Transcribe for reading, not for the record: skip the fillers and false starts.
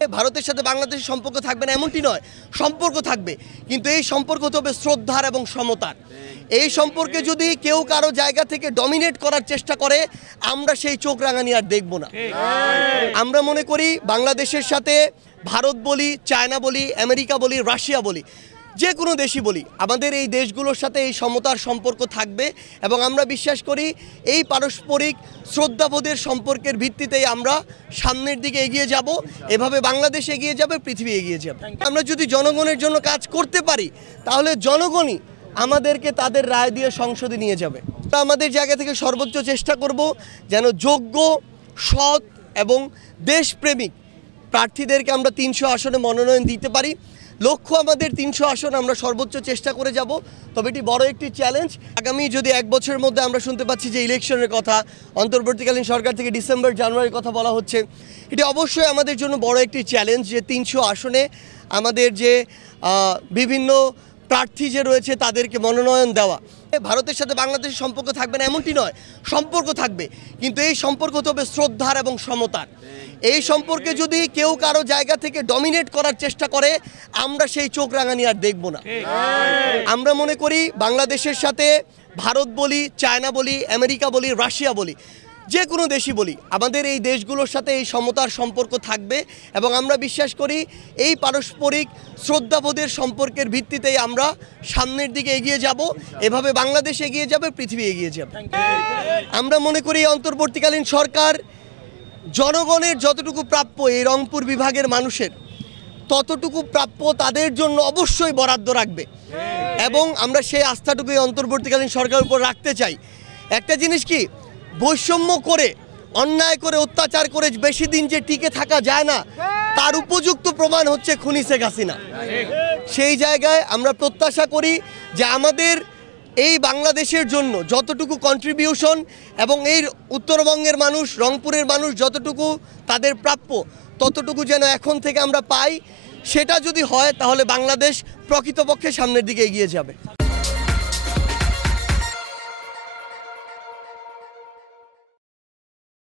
ভারতের সাথে বাংলাদেশের সম্পর্ক থাকবে না এমনটি নয়, সম্পর্ক থাকবে, কিন্তু এই সম্পর্ক হবে শ্রদ্ধার এবং সমতার। এই সম্পর্কে যদি কেউ কারো জায়গা থেকে ডমিনেট করার চেষ্টা করে, আমরা সেই চোখ রাঙানি আর দেখব না। আমরা মনে করি বাংলাদেশের সাথে ভারত বলি, চায়না বলি, আমেরিকা বলি, রাশিয়া বলি, যে কোনো দেশই বলি, আমাদের এই দেশগুলোর সাথে এই সমতার সম্পর্ক থাকবে এবং আমরা বিশ্বাস করি এই পারস্পরিক শ্রদ্ধাবোধের সম্পর্কের ভিত্তিতেই আমরা সামনের দিকে এগিয়ে যাব। এভাবে বাংলাদেশ এগিয়ে যাবে, পৃথিবী এগিয়ে যাবে। আমরা যদি জনগণের জন্য কাজ করতে পারি, তাহলে জনগণই আমাদেরকে তাদের রায় দিয়ে সংসদে নিয়ে যাবে। আমাদের জায়গা থেকে সর্বোচ্চ চেষ্টা করব যেন যোগ্য, সৎ এবং দেশপ্রেমিক প্রার্থীদেরকে আমরা 300 আসনে মনোনয়ন দিতে পারি। লক্ষ্য আমাদের 300 আসন আমরা সর্বোচ্চ চেষ্টা করে যাব। তবে এটি বড় একটি চ্যালেঞ্জ। আগামী যদি 1 বছরের মধ্যে আমরা শুনতে পাচ্ছি যে ইলেকশনের কথা, অন্তর্বর্তীকালীন সরকার থেকে ডিসেম্বর জানুয়ারির কথা বলা হচ্ছে, এটি অবশ্যই আমাদের জন্য বড় একটি চ্যালেঞ্জ যে 300 আসনে আমাদের যে বিভিন্ন প্রার্থী যে রয়েছে তাদেরকে মনোনয়ন দেওয়া। ভারতের সাথে বাংলাদেশের সম্পর্ক থাকবে না এমনটি নয়, সম্পর্ক থাকবে, কিন্তু এই সম্পর্ক হবে শ্রদ্ধার এবং সমতার। এই সম্পর্কে যদি কেউ কারো জায়গা থেকে ডমিনেট করার চেষ্টা করে, আমরা সেই চোখ রাঙানি আর দেখব না। আমরা মনে করি বাংলাদেশের সাথে ভারত বলি, চায়না বলি, আমেরিকা বলি, রাশিয়া বলি, যে কোনো দেশই বলি, আমাদের এই দেশগুলোর সাথে এই সমতার সম্পর্ক থাকবে এবং আমরা বিশ্বাস করি এই পারস্পরিক শ্রদ্ধাবোধের সম্পর্কের ভিত্তিতেই আমরা সামনের দিকে এগিয়ে যাব। এভাবে বাংলাদেশ এগিয়ে যাবে, পৃথিবী এগিয়ে যাবে। আমরা মনে করি অন্তর্বর্তীকালীন সরকার জনগণের যতটুকু প্রাপ্য এই রংপুর বিভাগের মানুষের, ততটুকু প্রাপ্য তাদের জন্য অবশ্যই বরাদ্দ রাখবে এবং আমরা সেই আস্থাটুকুই অন্তর্বর্তীকালীন সরকারের উপর রাখতে চাই। একটা জিনিস কি, বৈষম্য করে, অন্যায় করে, অত্যাচার করে বেশি দিন যে টিকে থাকা যায় না, তার উপযুক্ত প্রমাণ হচ্ছে খুনি শেখ হাসিনা। সেই জায়গায় আমরা প্রত্যাশা করি যে আমাদের এই বাংলাদেশের জন্য যতটুকু কন্ট্রিবিউশন এবং এই উত্তরবঙ্গের মানুষ, রংপুরের মানুষ যতটুকু তাদের প্রাপ্য, ততটুকু যেন এখন থেকে আমরা পাই। সেটা যদি হয় তাহলে বাংলাদেশ প্রকৃতপক্ষে সামনের দিকে এগিয়ে যাবে।